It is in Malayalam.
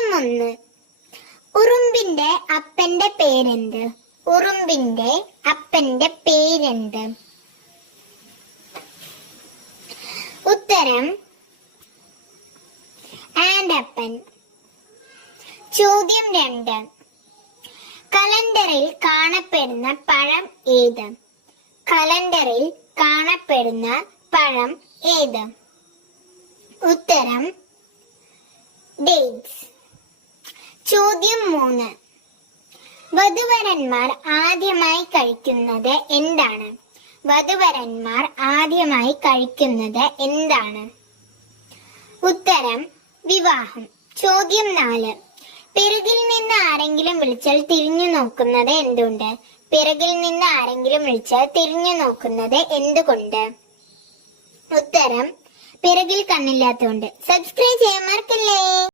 ചോദ്യം 1. ഉറുമ്പിന്റെ അപ്പന്റെ പേരെന്ത്? ഉറുമ്പിന്റെ അപ്പന്റെ പേരെന്ത്? ഉത്തരം ആൻഡപ്പൻ. ചോദ്യം 2. കലണ്ടറിൽ കാണപ്പെടുന്ന പഴം ഏത്? കലണ്ടറിൽ കാണപ്പെടുന്ന പഴം ഏത്? ഉത്തരം ഡേറ്റ്സ്. ചോദ്യം 3. വധുവരന്മാർ ആദ്യമായി കഴിക്കുന്നത് എന്താണ്? വധുവരന്മാർ ആദ്യമായി കഴിക്കുന്നത് എന്താണ്? ഉത്തരം വിവാഹം. ചോദ്യം 4. പിറകിൽ നിന്ന് ആരെങ്കിലും വിളിച്ചാൽ തിരിഞ്ഞു നോക്കുന്നത് എന്തുകൊണ്ട്? പിറകിൽ നിന്ന് ആരെങ്കിലും വിളിച്ചാൽ തിരിഞ്ഞു നോക്കുന്നത് എന്തുകൊണ്ട്? ഉത്തരം പിറകിൽ കണ്ണില്ലാത്തതുകൊണ്ട്. സബ്സ്ക്രൈബ് ചെയ്യാൻ മറക്കല്ലേ.